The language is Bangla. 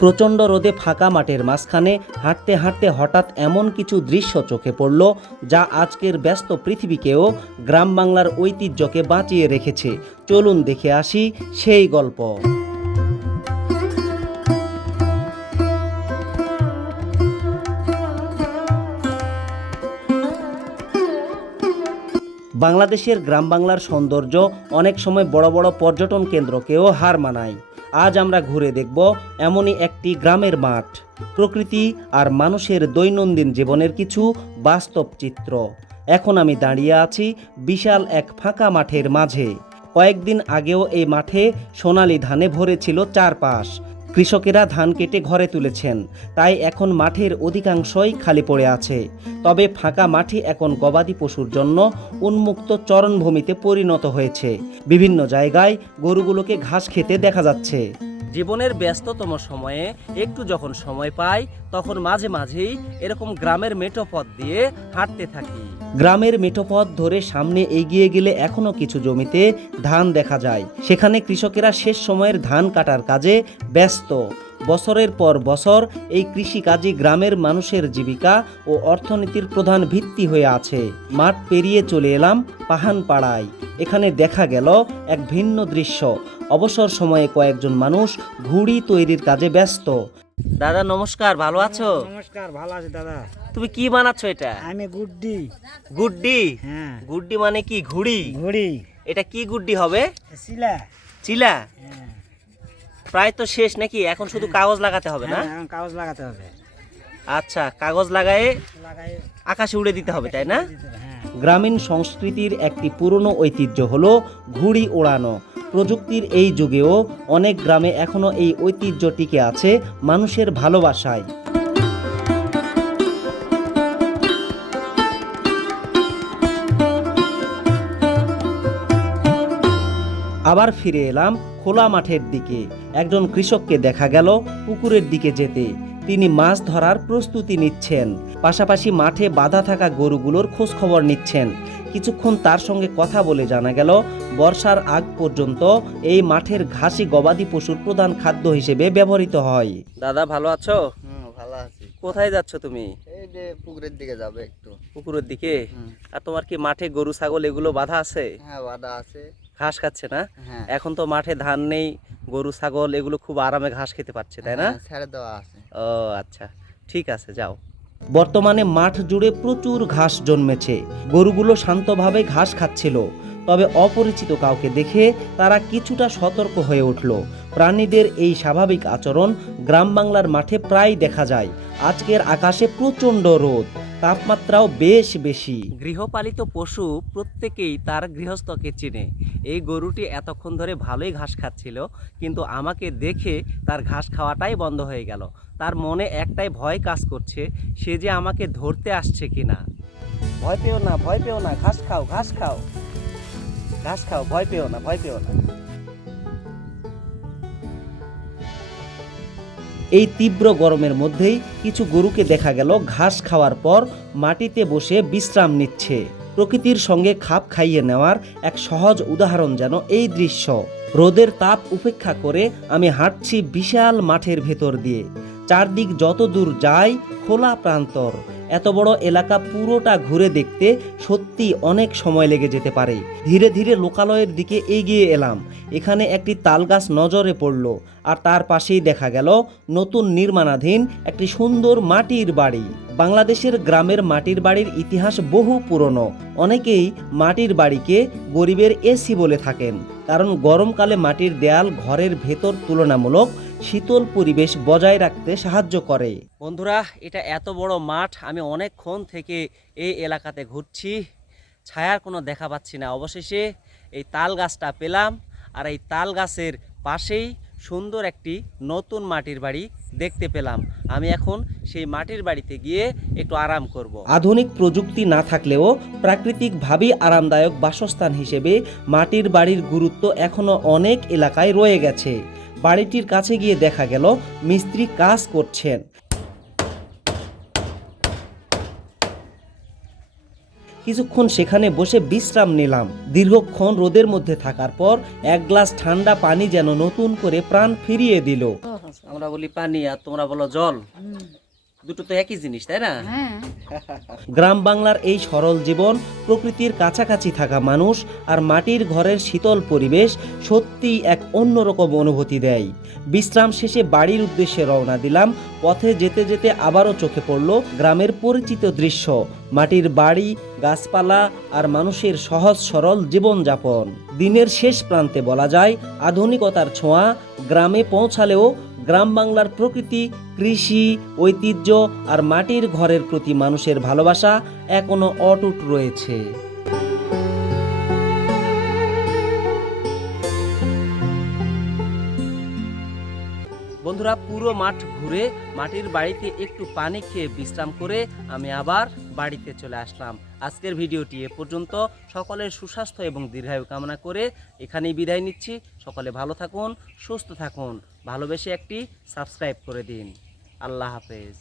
প্রচণ্ড রোদে ফাঁকা মাঠের মাঝখানে হাঁটতে হাঁটতে হঠাৎ এমন কিছু দৃশ্য চোখে পড়ল যা আজকের ব্যস্ত পৃথিবীকেও গ্রাম বাংলার ঐতিহ্যকে বাঁচিয়ে রেখেছে। চলুন দেখে আসি সেই গল্প। বাংলাদেশের গ্রাম বাংলার সৌন্দর্য অনেক সময় বড় বড় পর্যটন কেন্দ্রকেও হার মানায়। আজ আমরা ঘুরে দেখব এমনই একটি গ্রামের মাঠ, প্রকৃতি আর মানুষের দৈনন্দিন জীবনের কিছু বাস্তব চিত্র। এখন আমি দাঁড়িয়ে আছি বিশাল এক ফাঁকা মাঠের মাঝে। কয়েকদিন আগেও এই মাঠে সোনালি ধানে ভরেছিল চারপাশ। কৃষকেরা ধান কেটে ঘরে তুলেছেন, তাই এখন মাঠের অধিকাংশই খালি পড়ে আছে। তবে ফাঁকা মাঠে এখন গবাদি পশুর জন্য উন্মুক্ত চরণভূমিতে পরিণত হয়েছে। বিভিন্ন জায়গায় গরুগুলোকে ঘাস খেতে দেখা যাচ্ছে। জীবনের ব্যস্ততম সময়ে একটু যখন সময় পাই তখন মাঝে মাঝেই এরকম গ্রামের মেঠো পথ দিয়ে হাঁটতে থাকি। গ্রামের মেঠো পথ ধরে সামনে এগিয়ে গেলে এখনো কিছু জমিতে ধান দেখা যায়। সেখানে কৃষকেরা শেষ সময়ের ধান কাটার কাজে ব্যস্ত। বছরের পর বছর এই কৃষিকাজই গ্রামের মানুষের জীবিকা ও অর্থনীতির প্রধান ভিত্তি হয়ে আছে। মাঠ পেরিয়ে চলে এলাম পাহানপাড়ায়। এখানে দেখা গেল এক ভিন্ন দৃশ্য। অবসর সময়ে কয়েকজন মানুষ ঘুড়ি তৈরির কাজে ব্যস্ত। দাদা নমস্কার, ভালো আছো? নমস্কার, ভালো আছি দাদা। তুমি কি বানাচ্ছো এটা? আমি গুড্ডি। গুড্ডি? হ্যাঁ। গুড্ডি মানে কি? ঘুড়ি? ঘুড়ি। এটা কি গুড্ডি হবে? চিলা। চিলা? হ্যাঁ। প্রায় তো শেষ নাকি? এখন শুধু কাগজ লাগাতে হবে না? এখন কাগজ লাগাতে হবে। আচ্ছা, কাগজ লাগায়ে লাগাই আকাশে উড়ে দিতে হবে, তাই না? হ্যাঁ। গ্রামীণ সংস্কৃতির একটি পুরনো ঐতিহ্য হলো ঘুড়ি ওড়ানো। প্রযুক্তির এই যুগেও অনেক গ্রামে এখনো এই ঐতিহ্য টিকে আছে মানুষের ভালোবাসায়। আবার ফিরে এলাম খোলা মাঠের দিকে। একজন কৃষককে দেখা গেল পুকুরের দিকে যেতে। তিনি মাছ ধরার প্রস্তুতি নিচ্ছেন, পাশাপাশি মাঠে বাঁধা থাকা গরুগুলোর খোঁজ খবর নিচ্ছেন। কিছুক্ষণ তার সঙ্গে কথা বলে জানা গেল বর্ষার আগ পর্যন্ত এই মাঠের ঘাসই গবাদি পশুর প্রধান খাদ্য হিসেবে ব্যবহৃত হয়। দাদা ভালো আছো? ভালো আছি। কোথায় যাচ্ছ তুমি? এই যে পুকুরের দিকে যাবে একটু। পুকুরের দিকে? আর তোমার কি মাঠে গরু ছাগল এগুলো বাঁধা আছে? হ্যাঁ, বাঁধা আছে। ঘাস খাচ্ছে না? হ্যাঁ। এখন তো মাঠে ধান নেই, গরু ছাগল এগুলো খুব আরামে ঘাস খেতে পারছে, তাই না? হ্যাঁ, ছেড়ে দেওয়া আছে। ও আচ্ছা, ঠিক আছে, যাও। বর্তমানে মাঠ জুড়ে প্রচুর ঘাস জন্মেছে। গরুগুলো শান্তভাবে ঘাস খাচ্ছিল। তবে অপরিচিত কাউকে দেখে তারা কিছুটা সতর্ক হয়ে উঠল। প্রাণীদের এই স্বাভাবিক আচরণ গ্রাম বাংলার মাঠে প্রায় দেখা যায়। আজকের আকাশে প্রচণ্ড রোদ, তাপমাত্রাও বেশ বেশি। গৃহপালিত পশু প্রত্যেকেই তার গৃহস্থকে চেনে। এই গরুটি এতক্ষণ ধরে ভালোই ঘাস খাচ্ছিল, কিন্তু আমাকে দেখে তার ঘাস খাওয়াটাই বন্ধ হয়ে গেল। তার মনে একটাই ভয় কাজ করছে, সে যে আমাকে ধরতে আসছে কিনা। ভয় পেও না, ভয় পেও না, ঘাস খাও, ঘাস খাও, ঘাস খাও, ভয় পেও না, ভয় পেও না। এই তীব্র গরমের মধ্যেই কিছু গরুকে দেখা গেল ঘাস খাওয়ার পর মাটিতে বসে বিশ্রাম নিচ্ছে। প্রকৃতির সঙ্গে খাপ খাইয়ে নেওয়ার এক সহজ উদাহরণ যেন এই দৃশ্য। রোদের তাপ উপেক্ষা করে আমি হাঁটছি বিশাল মাঠের ভেতর দিয়ে। চারদিক যত দূর যায় খোলা প্রান্তর। এত বড় এলাকা পুরোটা ঘুরে দেখতে সত্যি অনেক সময় লেগে যেতে পারে। ধীরে ধীরে লোকালয়ের দিকে এগিয়ে এলাম। এখানে একটি তাল গাছ নজরে পড়ল, আর তার পাশেই দেখা গেল নতুন নির্মাণাধীন একটি সুন্দর মাটির বাড়ি। বাংলাদেশের গ্রামের মাটির বাড়ির ইতিহাস বহু পুরনো। অনেকেই মাটির বাড়িকে গরিবের এসি বলে থাকেন, কারণ গরমকালে মাটির দেয়াল ঘরের ভেতর তুলনামূলক শীতল পরিবেশ বজায় রাখতে সাহায্য করে। বন্ধুরা, এটা এত বড় মাঠ, আমি অনেকক্ষণ থেকে এই এলাকাতে ঘুরছি, ছায়ার কোনো দেখা পাচ্ছি না। অবশেষে এই তাল গাছটা পেলাম, আর এই তাল গাছের পাশেই সুন্দর একটি নতুন মাটির বাড়ি দেখতে পেলাম। আমি এখন সেই মাটির বাড়িতে গিয়ে একটু আরাম করব। আধুনিক প্রযুক্তি না থাকলেও প্রাকৃতিকভাবেই আরামদায়ক বাসস্থান হিসেবে মাটির বাড়ির গুরুত্ব এখনো অনেক এলাকায় রয়ে গেছে। বাড়িটির কাছে গিয়ে দেখা গেল মিস্ত্রি কাজ করছেন। কিছুক্ষণ সেখানে বসে বিশ্রাম নিলাম। দীর্ঘক্ষণ রোদের মধ্যে থাকার পর এক গ্লাস ঠান্ডা পানি যেন নতুন করে প্রাণ ফিরিয়ে দিল। আমরা বলি পানি আর তোমরা বলো জল, দুটো তো একই জিনিস, তাই না? হ্যাঁ। গ্রাম বাংলার এই সরল জীবন, প্রকৃতির কাছাকাছি থাকা মানুষ আর মাটির ঘরের শীতল পরিবেশ সত্যিই এক অন্যরকম অনুভূতি দেয়। বিশ্রাম শেষে বাড়ির উদ্দেশ্যে রওনা দিলাম। পথে যেতে যেতে আবারও চোখে পড়ল গ্রামের পরিচিত দৃশ্য, মাটির বাড়ি, গাছপালা আর মানুষের সহজ সরল জীবনযাপন। দিনের শেষ প্রান্তে বলা যায় আধুনিকতার ছোঁয়া গ্রামে পৌঁছালেও গ্রাম বাংলার প্রকৃতি, কৃষি, ঐতিহ্য আর মাটির ঘরের প্রতি মানুষের ভালোবাসা এখনো অটুট রয়েছে। বন্ধুরা, পুরো মাঠ ঘুরে মাটির বাড়িতে একটু পানি খেয়ে বিশ্রাম করে আমি আবার বাড়িতে চলে আসলাম। আজকের ভিডিওটি এ পর্যন্ত। সকলের সুস্বাস্থ্য এবং দীর্ঘায়ু কামনা করে এখানেই বিদায় নিচ্ছি। সকলে ভালো থাকুন, সুস্থ থাকুন, ভালোবেসে একটি সাবস্ক্রাইব করে দিন। আল্লাহ হাফেজ।